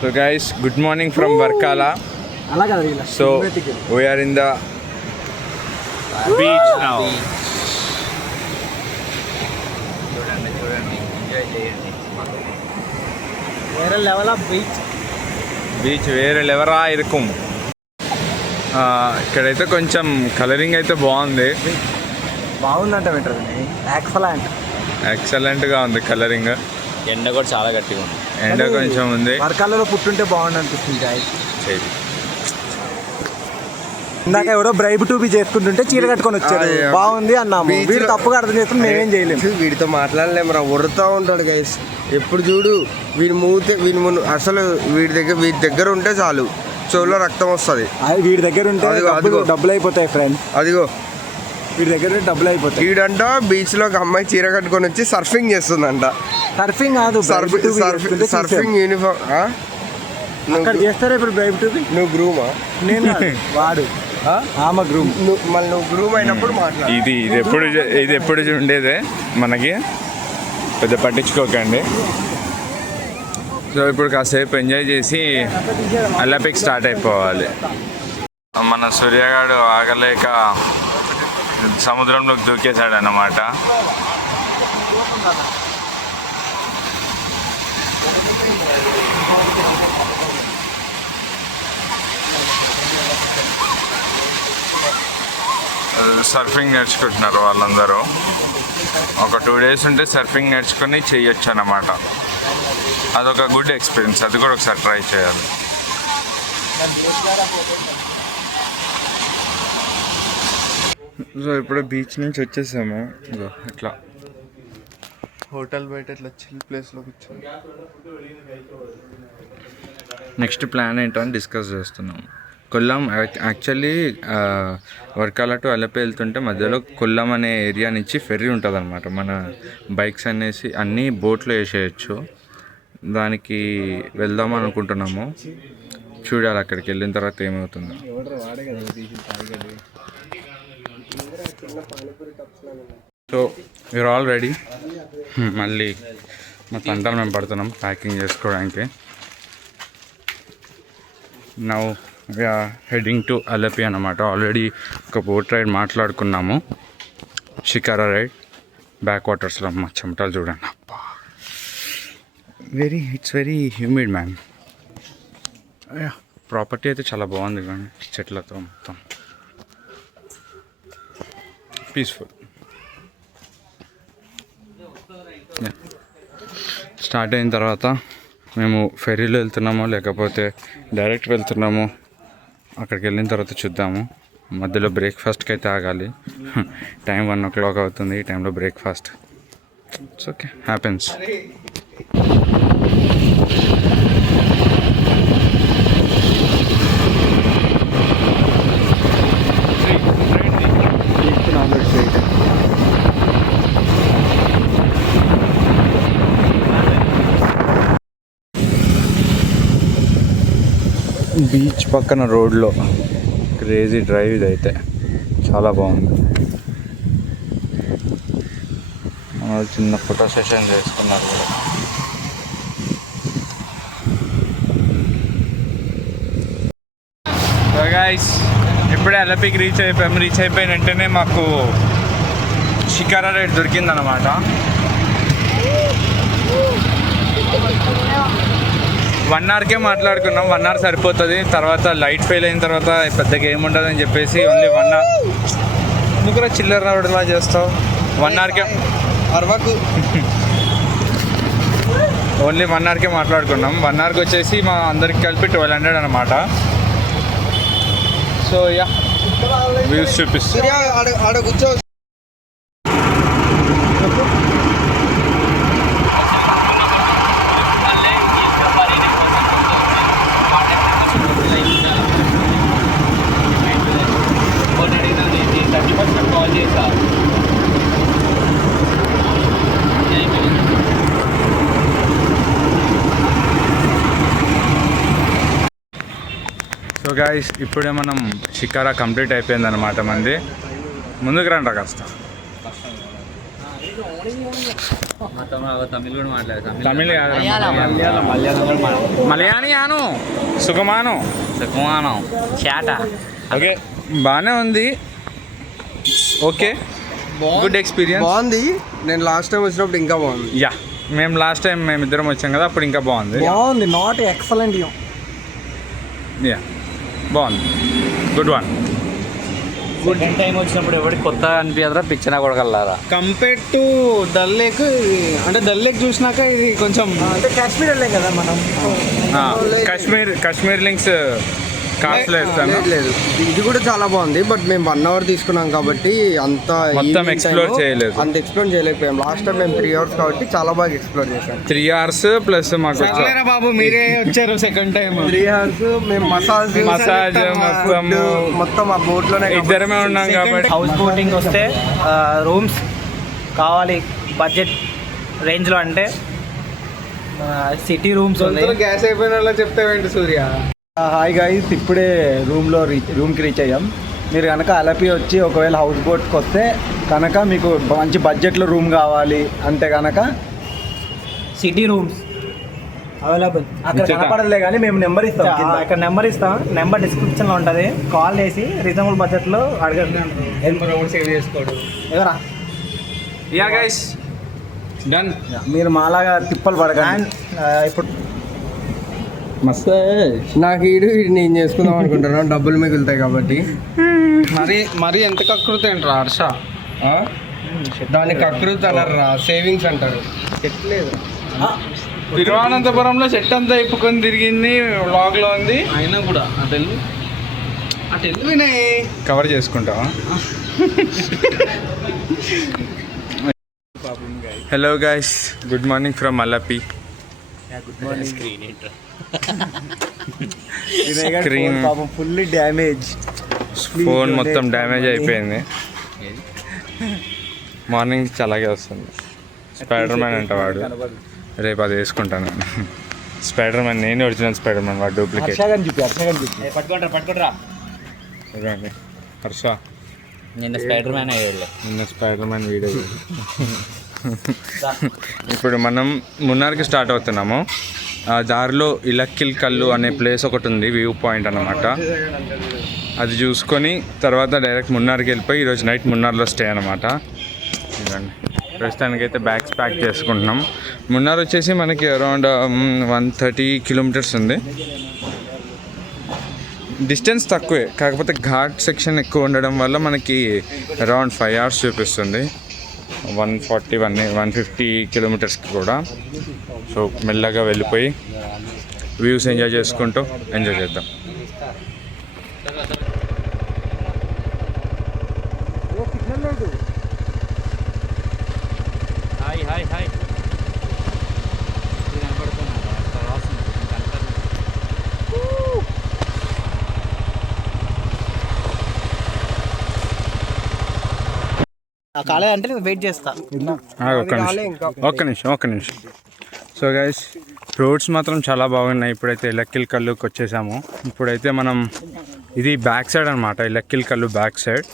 So guys, good morning from Varkala. So we are in the beach now. వేరే level of beach వేరే లెవెలా ఇరుకుం. ఇక్కడైతే కొంచెం colouring అయితే బాగుందంట ఎక్సలెంట్గా ఉంది కలరింగ్. ఎండ కూడా చాలా గట్టిగా ఉంది. ఎండ కొంచెం ఉంది. వర్కాలలో పుట్టుంటే బాగుంది అనిపిస్తుంది. ఇందాక ఎవరో బ్రైబ్ టూబీ చేసుకుంటుంటే చీర కట్టుకొని వచ్చారు, బాగుంది అన్నాము. వీడు తప్పుగా అర్థం చేసుకుని మేమేం చేయలేము. వీడితో మాట్లాడలేము రా, ఉరుతా ఉంటాడు గైస్. ఎప్పుడు చూడు వీడి మూతే అసలు వీడి దగ్గర ఉంటే చాలు చెవులో రక్తం వస్తుంది. వీడి దగ్గర ఉంటే డబ్బులు అయిపోతాయి ఫ్రెండ్. అదిగో వీడి దగ్గర డబ్బులు అయిపోతాయి. వీడంట బీచ్ లో అమ్మాయి చీర కట్టుకొని వచ్చి సర్ఫింగ్ చేస్తుందంట. సర్ఫింగ్ కాదు, సర్ఫింగ్ యూనిఫామ్ అక్కడ చేస్తారా ఇప్పుడు బ్రైబ్ టూబీ? నువ్వు గ్రూమా? నేను వాడు ఆమె గ్రూమ్. మళ్ళీ నువ్వు గ్రూమ్ అయినప్పుడు మాట్లాడు. ఇది ఎప్పుడు ఉండేదే మనకి, పెద్ద పట్టించుకోకండి. సో ఇప్పుడు కాసేపు ఎంజాయ్ చేసి అల్లపిక్ స్టార్ట్ అయిపోవాలి. మన సూర్యగాడు ఆగలేక సముద్రంలోకి దూకేశాడు అన్నమాట. సర్ఫింగ్ నేర్చుకుంటున్నారు వాళ్ళందరూ. ఒక 2 days ఉంటే సర్ఫింగ్ నేర్చుకొని చేయొచ్చు అన్నమాట. అదొక గుడ్ ఎక్స్పీరియన్స్, అది కూడా ఒకసారి ట్రై చేయాలి. సో ఇప్పుడు బీచ్ నుంచి వచ్చేసాము. ఇట్లా హోటల్ బయట ఇట్లా చిల్ ప్లేస్లోకి వచ్చాము. నెక్స్ట్ ప్లాన్ ఏంటో అని డిస్కస్ చేస్తున్నాము. కొల్లాం యాక్చువల్లీ వర్కాల టు అల్లపి వెళ్తుంటే మధ్యలో కొల్లాం అనే ఏరియా నుంచి ఫెర్రీ ఉంటుంది అనమాట. మన బైక్స్ అనేసి అన్నీ బోట్లో వేసేయచ్చు. దానికి వెళ్దాం అనుకుంటున్నాము. చూడాలి అక్కడికి వెళ్ళిన తర్వాత ఏమవుతుందో. So you're all ready. మళ్ళీ మా తంటాలు మేము పడుతున్నాం ప్యాకింగ్ చేసుకోవడానికి. Now we're heading to Alleppey అన్నమాట. ఆల్రెడీ ఒక బోట్ రైడ్ మాట్లాడుకున్నాము, షికారా రైడ్. బ్యాక్ వాటర్స్లో మా చెమటలు చూడండి. అబ్బా, it's very humid ma'am. Property అయితే చాలా బాగుంది కానీ చెట్లతో మొత్తం పీస్ఫుల్. స్టార్ట్ అయిన తర్వాత మేము ఫెర్రీలో వెళ్తున్నామో లేకపోతే డైరెక్ట్ వెళ్తున్నామో అక్కడికి వెళ్ళిన తర్వాత చూద్దాము. మధ్యలో బ్రేక్ఫాస్ట్కి అయితే ఆగాలి. టైం 1 o'clock అవుతుంది. ఈ టైంలో breakfast it's okay, happens. Beach పక్కన రోడ్లో క్రేజీ డ్రైవ్ ఇదైతే చాలా బాగుంది. చిన్న ఫోటో సెషన్ చేసుకున్నారు కూడా. సో గైస్, ఇప్పుడే అల్లపికి రీచ్ అయిపోయిన వెంటనే మాకు షికారా రైడ్ దొరికిందన్నమాట. 1 hourకే మాట్లాడుకున్నాం. 1 hour సరిపోతుంది. తర్వాత లైట్ ఫెయిల్ అయిన తర్వాత పెద్దగా ఏముండదని చెప్పేసి ఓన్లీ 1 hour. నువ్వు కూడా చిల్లర రావడంలా చేస్తావు. 1 hourకే ఓన్లీ 1 hourకే మాట్లాడుకున్నాం. 1 hourకి వచ్చేసి మా అందరికి కలిపి 1200 అనమాట. సో యా, వ్యూస్ చూపిస్తాను. సో గాయస్, ఇప్పుడే మనం షికారా కంప్లీట్ అయిపోయిందన్నమాట. మంది ముందుకు రండి కాస్త. తమిళ్ కూడా మాట్లాడతాం. తమిళ్ కాదు, మలయాళియాను సుఖమాను. సుకుమానం చాట. ఓకే, బాగానే ఉంది. Okay, good experience. బాగుంది. నేను లాస్ట్ టైం వచ్చినప్పుడు ఇంకా బాగుంది. యా, మేము లాస్ట్ టైం మేమిద్దరం వచ్చాం కదా, అప్పుడు ఇంకా బాగుంది. బాగుంది, నాట్ ఎక్సలెంట్. యా, బాగుంది, గుడ్ వన్. సెకండ్ టైం వచ్చినప్పుడు ఎవరికి కొత్తగా అనిపించదురా పిచ్చనా కొడగలరా. కంపేర్ టు డల్ లేక్, అంటే డల్ లేక్ చూసినాక ఇది కొంచెం అంటే కాశ్మీర్ వెళ్ళాం కదా మనం. కాశ్మీర్ లింక్స్ కార్స్లో వేస్తాను. లేదు, ఇది కూడా చాలా బాగుంది. బట్ మేము 1 hour తీసుకున్నాం కాబట్టి అంత మొత్తం explore చేయలేదు. అంత ఎక్స్ప్లోర్ చేయలేకపోయాం. లాస్ట్ టైం మేము 3 hours కాబట్టి చాలా బాగా ఎక్స్ప్లోర్ చేసాం. 3 hours ప్లస్ మాకు బాబు మీరే వచ్చారు సెకండ్ టైం. 3 hours మేము మసాజ్ మొత్తం ఆ బోట్ లోనే ఇద్దరమే ఉన్నాం కాబట్టి. హౌస్ బోటింగ్ వస్తే రూమ్స్ కావాలి బడ్జెట్ రేంజ్లో, అంటే సిటీ రూమ్స్ ఉన్నాయి. గ్యాస్ అయిపోయిన చెప్తావేంటి సూర్య? హాయ్ గైస్, ఇప్పుడే రూమ్కి రీచ్ అయ్యాం. మీరు కనుక అలపి వచ్చి ఒకవేళ హౌస్ బోట్కి వస్తే కనుక మీకు మంచి బడ్జెట్లో రూమ్ కావాలి అంటే కనుక సిటీ రూమ్స్ అవైలబుల్. అక్కడ కనపడలే కానీ మేము నెంబర్ ఇస్తాం. ఇక్కడ నెంబర్ ఇస్తాం, నెంబర్ డిస్క్రిప్షన్లో ఉంటుంది. కాల్ చేసి రీజనబుల్ బడ్జెట్లో అడగండి. సేవ్ చేసుకోవడం ఎవరా యా గైస్, డన్. మీరు మాలాగా తిప్పలు పడకండి. ఇప్పుడు మస్తు. నాకు వీడు నేను చేసుకుందాం అనుకుంటున్నాను, డబ్బులు మిగులుతాయి కాబట్టి. మరి ఎంత కకృతి ఏంట్రా హర్ష? దానికి అకృతి అనరా, సేవింగ్స్ అంటారు. చెట్లేదు తిరువనంతపురంలో చెట్టు అంతా ఇప్పుకొని తిరిగింది, వ్లాగ్లో ఉంది. అయినా కూడా అటు వినయ్ కవర్ చేసుకుంటావా? Hello guys, good morning from Alleppey. Screen పాపం ఫుల్లీ డ్యామేజ్. ఫోన్ మొత్తం డ్యామేజ్ అయిపోయింది. మార్నింగ్ అలాగే వస్తుంది. స్పైడర్ మ్యాన్ అంట వాడు, రేపు అది వేసుకుంటాను. స్పైడర్ మ్యాన్, నేను ఒరిజినల్ స్పైడర్ మ్యాన్, వాడు డూప్లికేట్. పట్టుకుంటారా ఇదండి హర్ష, నిన్న స్పైడర్ మ్యాన్ అయ్యాడు. నిన్న స్పైడర్ మ్యాన్ వీడియో. ఇప్పుడు మనం మున్నార్కి స్టార్ట్ అవుతున్నాము. ఆ దారిలో ఇలక్కిల్ కల్లు అనే ప్లేస్ ఒకటి ఉంది, వ్యూ పాయింట్ అన్నమాట. అది చూసుకొని తర్వాత డైరెక్ట్ మున్నార్కి వెళ్ళిపోయి ఈరోజు నైట్ మున్నార్లో స్టే అనమాట. ఇదండి, ప్రస్తుతానికి అయితే బ్యాగ్స్ ప్యాక్ చేసుకుంటున్నాం. మున్నార్ వచ్చేసి మనకి అరౌండ్ 130 kilometers ఉంది. డిస్టెన్స్ తక్కువే, కాకపోతే ఘాట్ సెక్షన్ ఎక్కువ ఉండడం వల్ల మనకి అరౌండ్ 5 hours చూపిస్తుంది. 150 kilometers కూడా. సో మెల్లగా వెళ్ళిపోయి వ్యూస్ ఎంజాయ్ చేసుకుంటూ ఎంజాయ్ చేద్దాం. హాయ్ హాయ్ హాయ్ కాలేదు అంటే నేను వెయిట్ చేస్తా. ఒక్క నిమిషం. సో గైస్, రోడ్స్ మాత్రం చాలా బాగున్నాయి. ఇప్పుడైతే ఇలక్కిల్ కల్లుకి వచ్చేసాము. ఇప్పుడైతే మనం, ఇది బ్యాక్ సైడ్ అనమాట, ఇలక్కిల్ కల్లు బ్యాక్ సైడ్.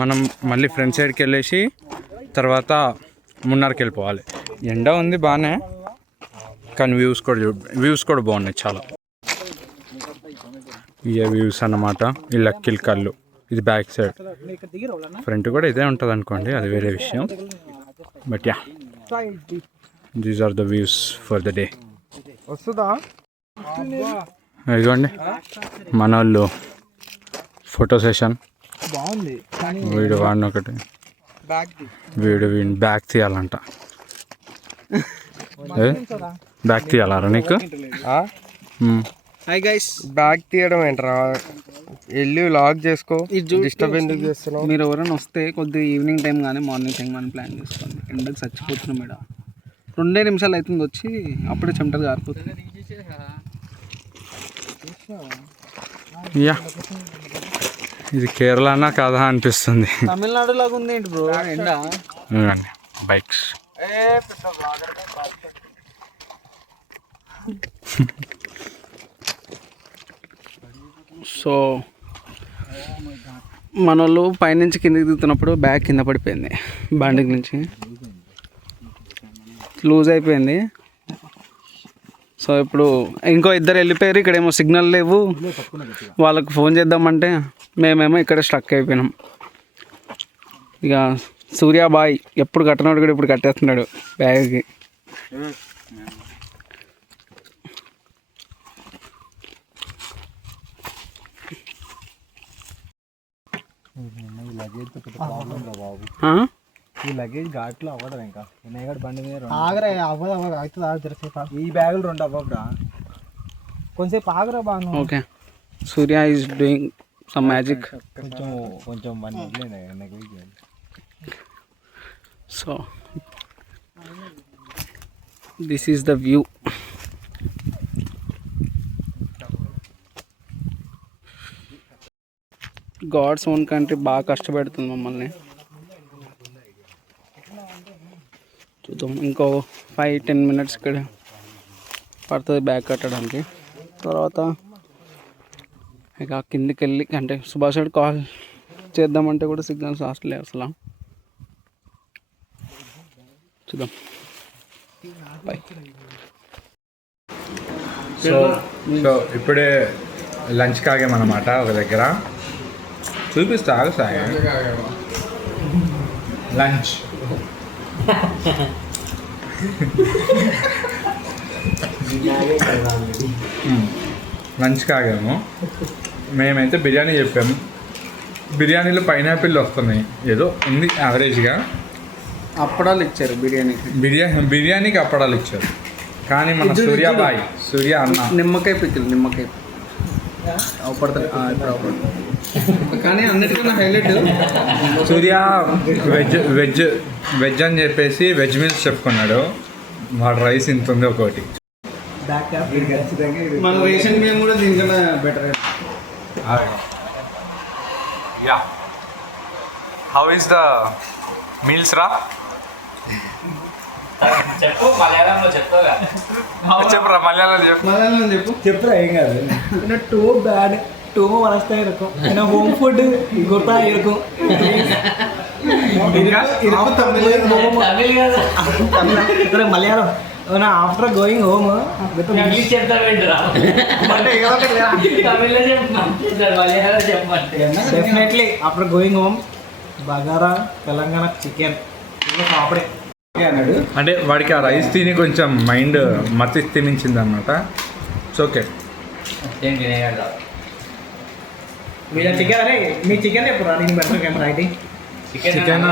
మనం మళ్ళీ ఫ్రంట్ సైడ్కి వెళ్ళేసి తర్వాత మున్నార్కి వెళ్ళిపోవాలి. ఎండ ఉంది బాగానే, కానీ వ్యూస్ కూడా బాగున్నాయి చాలా. ఇవే వ్యూస్ అన్నమాట ఇలక్కిల్ కల్లు. ఇది బ్యాక్ సైడ్, ఫ్రంట్ కూడా ఇదే ఉంటుంది అనుకోండి, అది వేరే విషయం. But yeah, these are the views for the day. వస్తుందా? ఇదిగోండి మన వాళ్ళు ఫోటో సెషన్. బాగుంది. వీడు వాడిని ఒకటి, వీడు బ్యాగ్ తీయాలంట. బ్యాగ్ తీయాలరా నీకు? హాయ్ గైస్, బ్యాగ్ తీయడం ఏంట్రా, వెళ్ళి లాక్ చేసుకో. డిస్టర్బ్ ఎందుకు చేస్తున్నావు? మీరు ఎవరైనా వస్తే కొద్దిగా ఈవినింగ్ టైం కానీ మార్నింగ్ టైం కానీ ప్లాన్ చేసుకోండి. ఎండకు చచ్చిపోతున్నాం మేడం. 2 నిమిషాలు అవుతుంది వచ్చి, అప్పుడే చెమటలు కారిపోతుంది. యా, ఇది కేరళనా కాదా అనిపిస్తుంది. తమిళనాడు లాగా ఉంది ఏంటి బ్రో ఎండ? బైక్స్. సో మన వాళ్ళు పైనుంచి కిందకి దిగుతున్నప్పుడు బ్యాగ్ కింద పడిపోయింది బండికి నుంచి. లూజ్ అయిపోయింది. సో ఇప్పుడు ఇంకో ఇద్దరు వెళ్ళిపోయారు. ఇక్కడేమో సిగ్నల్ లేవు. వాళ్ళకి ఫోన్ చేద్దామంటే మేమేమో ఇక్కడ స్ట్రక్ అయిపోయినాం. ఇక సూర్య బాయ్ ఎప్పుడు కట్టనోడు కూడా ఇప్పుడు కట్టేస్తున్నాడు బ్యాగ్కి. ఈ లగేజ్ ఘాట్లో అవ్వడం ఇంకా వినయగడ్ బండి మీద ఆగరే అవ్వదు అవుతుంది ఆగుతారు. ఈ బ్యాగులు 2 అవ్వరా కొంచెంసేపు ఆగరా బాగా. Okay, Surya is doing some magic. కొంచెం బండి వదిలేదు. So this is the view. God's own country బాగా కష్టపెడుతుంది మమ్మల్ని. చూద్దాం, ఇంకో 5-10 మినిట్స్ ఇక్కడ పడుతుంది బ్యాగ్ కట్టడానికి. తర్వాత ఇక కిందికి వెళ్ళి అంటే సుభాష్ గారు కాల్ చేద్దామంటే కూడా సిగ్నల్స్ రావట్లేదు అసలు. చూద్దాం. బాయ్. సో ఇప్పుడే లంచ్ కాగామన్నమాట ఒక దగ్గర. చూపిస్తా సాగే లంచ్. లంచ్ కాగాము. మేమైతే బిర్యానీ చెప్పాము. బిర్యానీలో పైనాపిల్ వస్తున్నాయి, ఏదో ఉంది యావరేజ్గా. అప్పడాలు ఇచ్చారు బిర్యానీకి అప్పడాలు ఇచ్చారు. కానీ మన సూర్య అన్న నిమ్మకాయ పిక్కులు, నిమ్మకాయ అవపడతాయి. కానీ అన్నిటికన్నా హైలైట్ సూర్య వెజ్ అని చెప్పేసి వెజ్ మీల్స్ చెప్పుకున్నాడు. వాడు రైస్ ఇంత ఉంది ఒకటి. మన రేషన్ బియ్యం కూడా దీనికన్నా better. Yeah, how is the meals రా? చెప్పు మలయాళంలో చెప్తాగా. చెప్పురా, మలయాళం చెప్పు. చెప్పురా, ఏం కాదు. టూ బ్యాడ్ టూ వరస్తా இருக்கும். ஏன்னா ஹோம் ஃபுட் குட்டா இருக்கும். Malayalam after going home English చెప్తావేంటిరా? తమిళ్లో చెప్పమంటే definitely after going home bagara Telangana chicken అప్పుడే అన్నాడు. అంటే వాడికి ఆ రైస్ తిని కొంచెం మైండ్ మతి తినించింది అనమాట. It's okay. ఏం తినేయాలి? మీరు చికెన్ అరే మీ చికెన్ ఎప్పుడు నేను బెటర్ కెమెరా అయితే చికెన్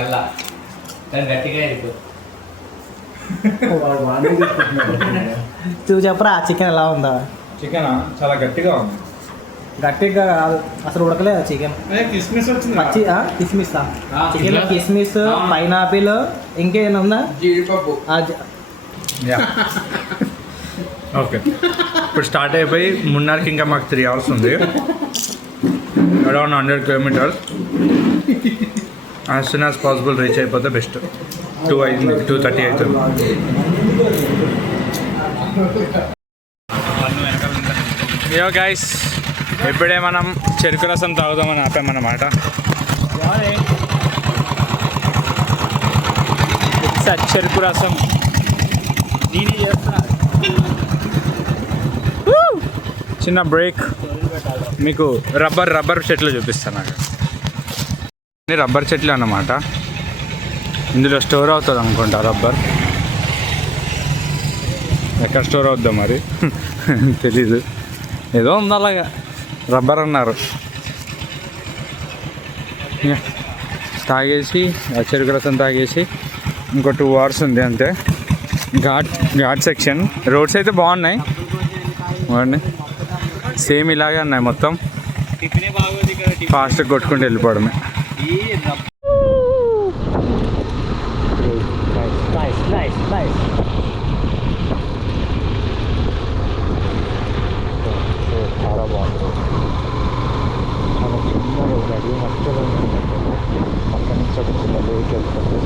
అలా కానీ గట్టిగా ఇరుకు. నువ్వు చెప్పరా ఆ చికెన్ ఎలా ఉందా? చికెన్ చాలా గట్టిగా ఉంది. గట్టిగా కాదు అసలు ఉడకలేదు చికెన్. కిస్మిస్ వచ్చింది. పచ్చి కిస్మిస్ చికెన్, కిస్మిస్, పైనాపిల్, ఇంకేమైనా ఉందా? జీడిపప్పు. ఓకే, ఇప్పుడు స్టార్ట్ అయిపోయి మున్నార్కి ఇంకా మాకు 3 hours ఉంది. Around 100 kilometers. As soon as possible reach అయిపోతే బెస్ట్. 2:30 అవుతుంది. యో గైస్, ఇప్పుడే మనం చెరుకు రసం తాగుదామని ఆపామన్నమాట. చెరుకు రసం చిన్న బ్రేక్. మీకు రబ్బర్ చెట్లు చూపిస్తాను. నాకు రబ్బర్ చెట్లు అన్నమాట. ఇందులో స్టోర్ అవుతుంది అనుకుంటా రబ్బర్. ఎక్కడ స్టోర్ అవుద్దా మరి తెలీదు. ఏదో ఉంది అలాగా, రబ్బర్ అన్నారు. తాగేసి చెరుకు రసం తాగేసి ఇంకో 2 hours ఉంది అంతే. ఘాట్ సెక్షన్. రోడ్స్ అయితే బాగున్నాయి, సేమ్ ఇలాగే ఉన్నాయి మొత్తం. ఫాస్ట్గా కొట్టుకుంటూ వెళ్ళిపోవడమే. చాలా బాగుంది. చాలా చిన్న రోడ్ అది, మధ్యలో పక్క నుంచి ఒక చిన్న లేక్ వెళ్తుంది.